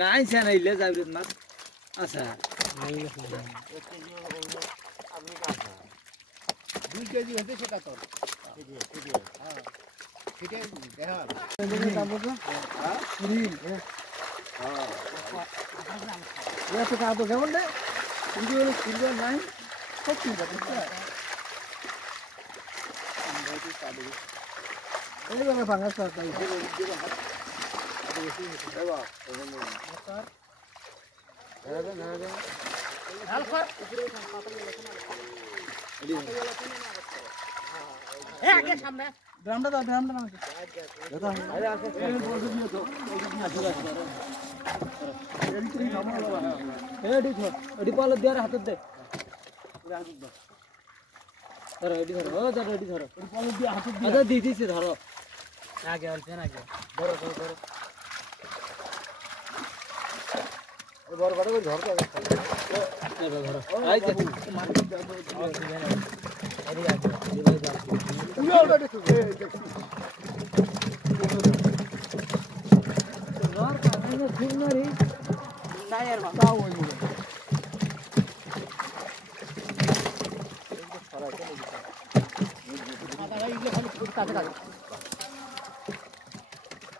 নাই জানাইলে যাবে মাছ আচ্ছা 2 কেজি হতে সেটা তো হ্যাঁ ঠিক আছে দেখা এদিকে যাবো তো হ্যাঁ রিল হ্যাঁ এটা তো কাটো কেমন রে কিন্তু সিলভার নাই সব ঠিক আছে এই বাবা ভাঙা স্যার তাই ড্রামটা দাও ড্রামটা নাও দাদা আরে আছে এই বলতে দিও তো এডি ধর এডি পাল দে আর হাতে দে পুরো হাতে দে ধর এডি ধর ও ধর এডি ধর এডি পাল দিয়ে হাতে দে আচ্ছা দিদিছে ধরো আগে অল্প আগে ধরো ধরো ধরো বড় বড় করে ধর ধরো ধরো আই যে মার দে এডি আগে দিলাই যা তুই অলরেডি তো ধর কানে ঠিক না রে না यार বাবা ওই মুড়ে মাথা গাই ইলে খালি ফুট কাটে কাটে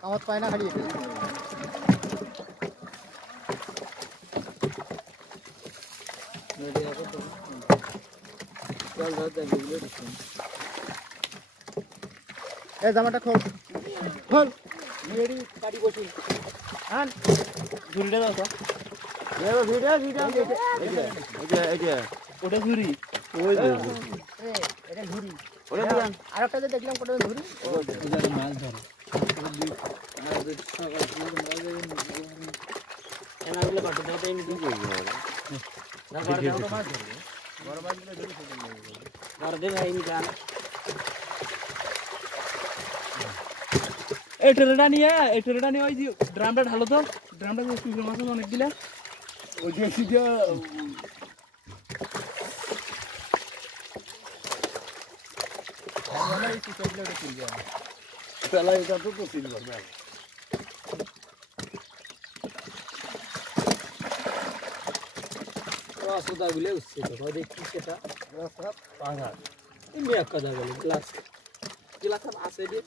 কামত পায় না খালি এটা রেডি আছে তো চল দাদা বিলে দিছি এই জামাটা খোল খোল রেডি কাটি বসি আন ঝুড়িটা দাও তো এও ঝুড়িটা এই যে ওটা ঝুড়ি ওই যে এটা ঝুড়ি ওটা দিলাম আরেকটা যে দেখলাম কোটা ঝুড়ি ওটা মাছ ধরে এনাগুলো কাটতে দাও তাই নিতে কই না বড় দাও মাছ ধরে বড় মাছগুলো ধরে ফেলে বড় দে ভাই নি জান এই টেরেটা নিয়ে ওই যে ড্রামটা ঢালো তো ড্রামটা যে সুইজের মাছ অনেক দিলে ওই যে সিজা ভালো এই সিজটা ওটা কিল যায় পেলা এটা তো সিল করবে রাস্তা গুলো উঠছে তো ভাই দেখি সেটা রাস্তা পাহাড় এই মেয়া কাদা গেল গ্লাস আছে দিয়ে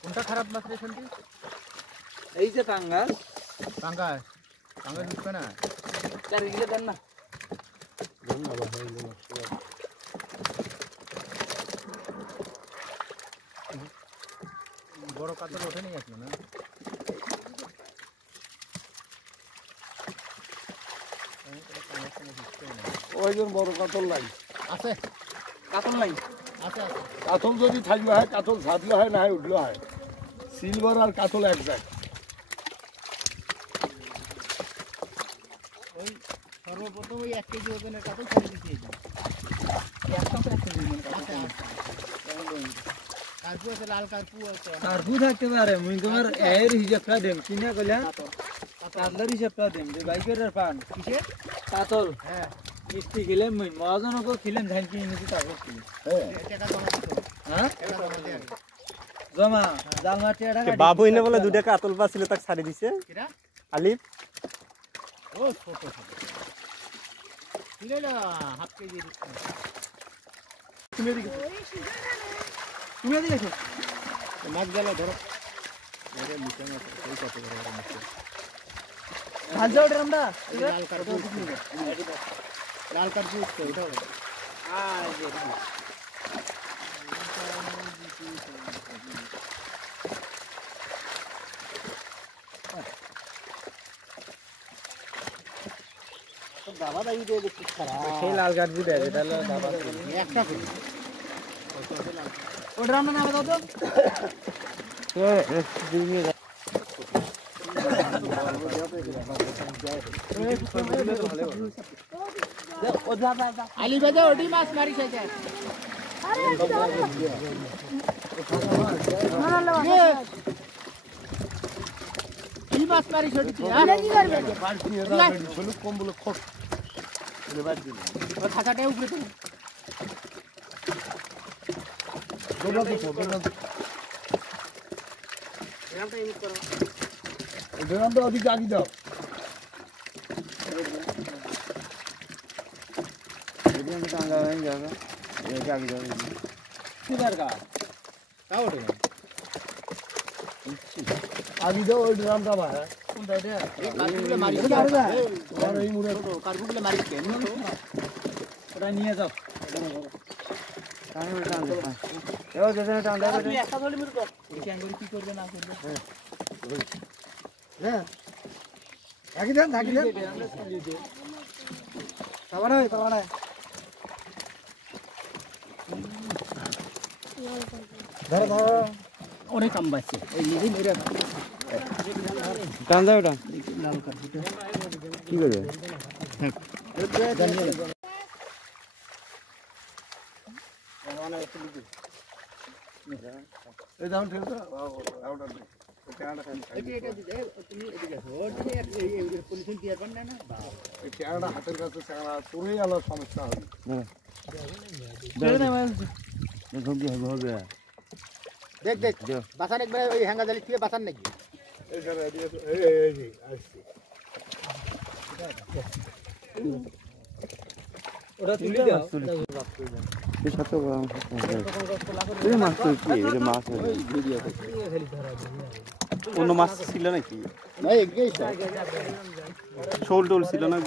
কোনটা খারাপ মাছ রে শুনতি এই যে কাঙ্গাস উঠবে না 4 কিলো দেন না বাবা বড় কাতল ওঠে নাই আসলে না ওই যে বড় কাতল নাই আছে কাতল নাই আচ্ছা কাতল যদি থাকলে হয় কাতল ছাড়লে হয় না হয় উঠলে হয় সিলভার আর কাতল এক জায়গায় ওই সর্বপ্রথম ওই 1 কেজি ওজনের কাতল ছেড়ে দিতে একটা তো 1 কেজি ওজনের কাতল কারপু আছে লাল কারপু আছে কারপু থাকতে পারে মুই তোমার এর হিসাবটা দেম কিনা কইলা কাতলার হিসাবটা দেম যে বাইকের পান কিসে কাতল হ্যাঁ মিষ্টি খেলে মুই মহাজনকে খেলেন ধান কিনে নিতে তারপর কি হ্যাঁ টাকা জমা দিছো হ্যাঁ টাকা জমা দেন জমা জালমা টাকা বাবু এনে বলে 2 টাকা কাতল পাছিল তাক ছাড়ি দিছে কিরা আলিফ ও ছোট কিরেলা হাফ কেজি তুমি এদিকে মাছ গেলা ধরো ধরে নিচে না ওই কত করে নিচে ভাল যাও ড্রামটা লাল কার্পু উঠছে ওটা দাবা দাই দিয়ে দেখতে খারাপ সেই লাল কার্পু দেয় যেটা হলো দাবা একটা করে ও ড্রামটা নামে দাও তো আলি বাজা ওডি মাছ মারি খাইছে কি মাছ মারি ছড়িছে কি করবে বালতি এরা ঝলুক কম বলে খট এলে বাদ দিন ও থাকাটাই উপরে তো বেরাম তো ওদিকে আগি দাও কিবার কা আগি দাও ওই ড্রামটা ভাই কোনটা এটা কারগুলো মারি আর এই মুড়ে কারগুলো মারি কেন ওটা নিয়ে যাও কি করবে না করবে হ্যাঁ আগি দেন আগি দেন তাওয়া নাই ধরো ধরো অনেক কাম পাচ্ছে এই নিজে মেরে টান দাও ওটা কি করবে এই দাম ঠিক আছে আউটার দে চেহারাটা হাতের কাছে চেহারা পুরোই আলাদা সমস্যা হবে দেখ দেখ বাসান একবার ওই হ্যাঙ্গা জালি থেকে বাসান নাকি ওটা তুলে দাও অন্য মাছ ছিল নাকি ভাই গেছে শোল টোল ছিল না